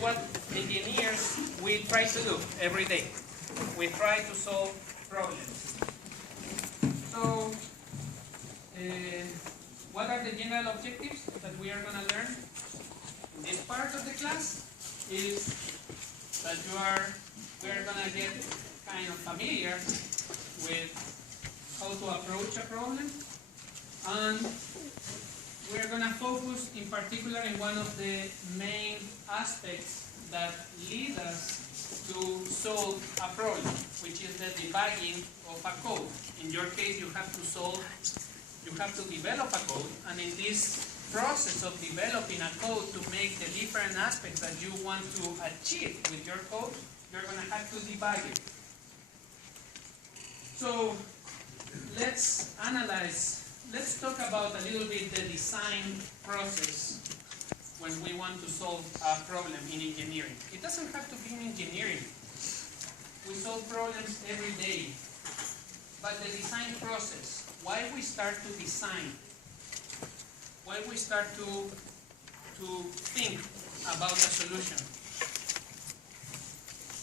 what engineers, we try to do every day. We try to solve problems. So, what are the general objectives that we are going to learn in this part of the class? Is that we are going to get kind of familiar with how to approach a problem, and we're going to focus in particular in one of the main aspects that lead us to solve a problem, which is the debugging of a code. In your case, you have to develop a code, and in this process of developing a code to make the different aspects that you want to achieve with your code, you're going to have to debug it. So let's talk about a little bit the design process when we want to solve a problem in engineering. It doesn't have to be in engineering. We solve problems every day. But the design process, why we start to design, why we start to think about a solution,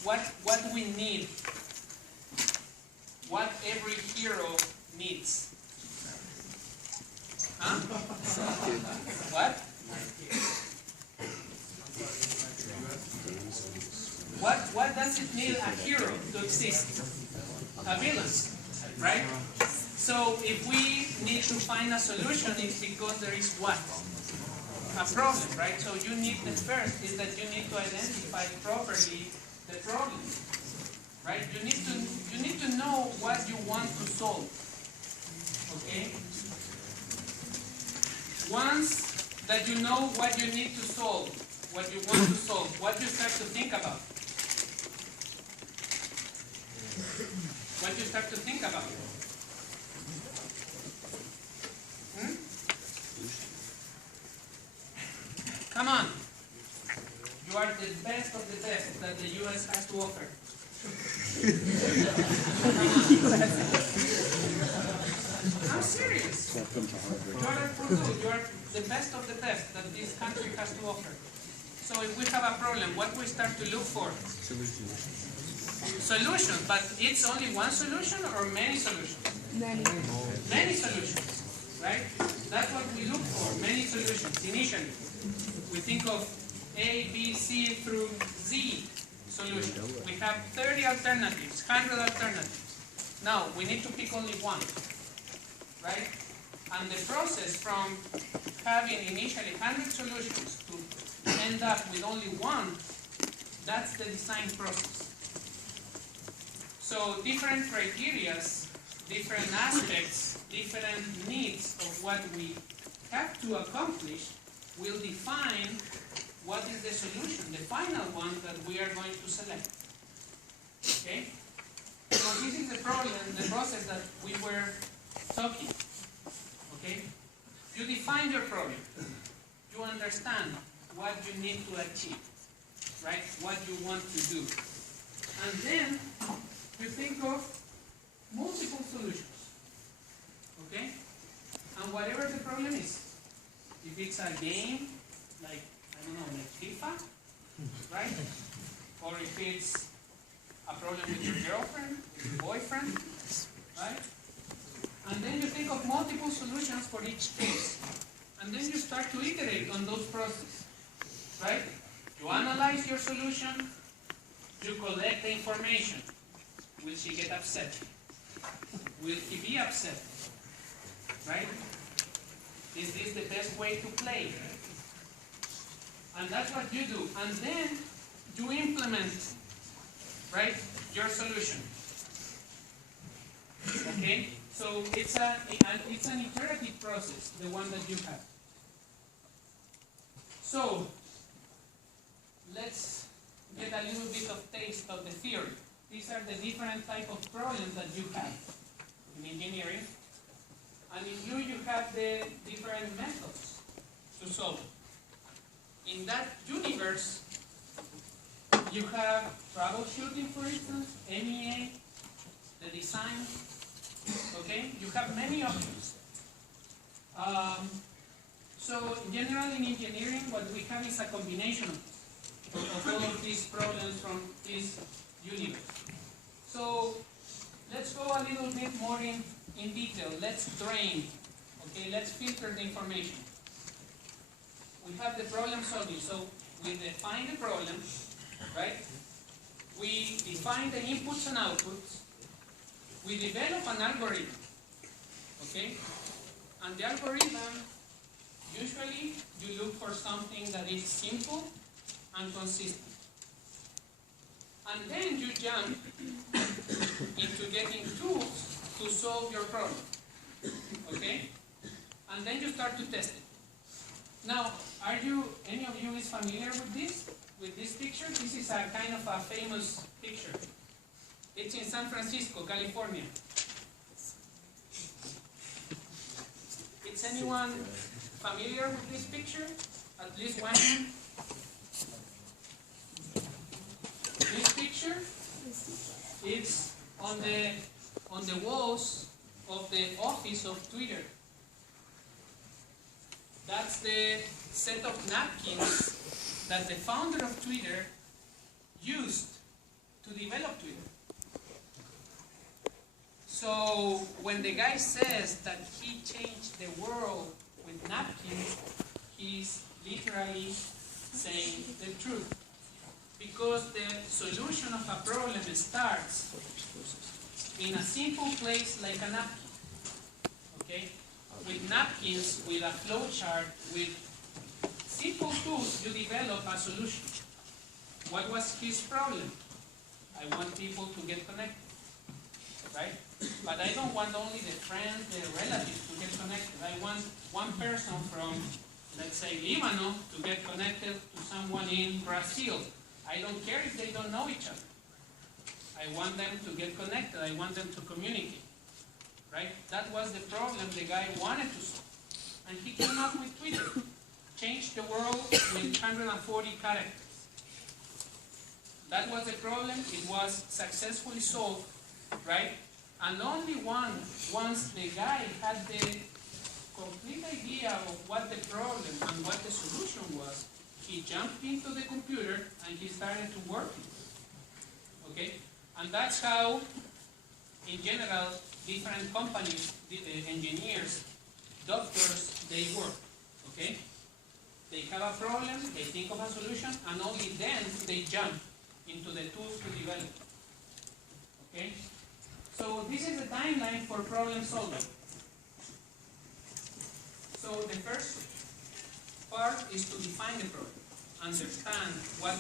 what we need, what every hero needs. Huh? What? What does it need a hero to exist? A villain, right? So if we need to find a solution, it's because there is what? A problem, right? So you need, the first is that you need to identify properly the problem, right? You need to know what you want to solve, okay? Once that you know what you need to solve, what you want to solve, what you start to think about? What you start to think about? Come on. You are the best of the best that the U.S. has to offer. I'm serious. You are the best of the best that this country has to offer. So if we have a problem, what we start to look for? Solutions. But it's only one solution or many solutions? Many solutions, right? That's what we look for, many solutions initially. We think of A, B, C through Z solutions. We have 30 alternatives, 100 alternatives. Now, we need to pick only one, right? And the process from having initially 100 solutions to end up with only one, that's the design process. So different criteria, different aspects, different needs of what we have to accomplish will define what is the solution, the final one that we are going to select. Okay? So this is the problem, the process that we were talking. Okay? You define your problem. You understand what you need to achieve, right? What you want to do. And then you think of multiple solutions. Okay? And whatever the problem is, if it's a game, like, I don't know, like FIFA, right? Or if it's a problem with your girlfriend, with your boyfriend, right? And then you think of multiple solutions for each case. And then you start to iterate on those processes, right? You analyze your solution, you collect the information. Will she get upset? Will he be upset? Right? Is this the best way to play? And that's what you do. And then you implement, right, your solution. Okay? So it's an iterative process, the one that you have. So let's get a little bit of taste of the theory. These are the different type of problems that you have in engineering. And in blue you have the different methods to solve. In that universe, you have troubleshooting, for instance, MEA, the design. Okay, you have many options. So in general in engineering, what we have is a combination of this. of all of these problems from this universe. So let's go a little bit more in detail. Let's drain. Okay, let's filter the information. We have the problem solving. So we define the problem, right? We define the inputs and outputs. We develop an algorithm. Okay? And the algorithm, usually you look for something that is simple and consistent. And then you jump into getting tools to solve your problem. Okay? And then you start to test it. Now, any of you is familiar with this picture? This is a kind of a famous picture. It's in San Francisco, California. Is anyone familiar with this picture? At least one hand? This picture, it's on the walls of the office of Twitter. That's the set of napkins that the founder of Twitter used to develop Twitter. So when the guy says that he changed the world with napkins, he's literally saying the truth. Because the solution of a problem starts in a simple place like a napkin. Okay? With napkins, with a flowchart, with simple tools, you develop a solution. What was his problem? I want people to get connected. Right? But I don't want only the friends, the relatives to get connected. I want one person from, let's say, Lebanon to get connected to someone in Brazil. I don't care if they don't know each other. I want them to get connected. I want them to communicate. Right? That was the problem the guy wanted to solve. And he came up with Twitter. Changed the world with 140 characters. That was the problem. It was successfully solved. Right? And only once the guy had the complete idea of what the problem and what the solution was, he jumped into the computer and he started to work. Okay? And that's how, in general, different companies, engineers, doctors, they work. Okay? They have a problem, they think of a solution, and only then they jump into the tools to develop. Okay? So this is the timeline for problem solving. So the first part is to define the problem, understand what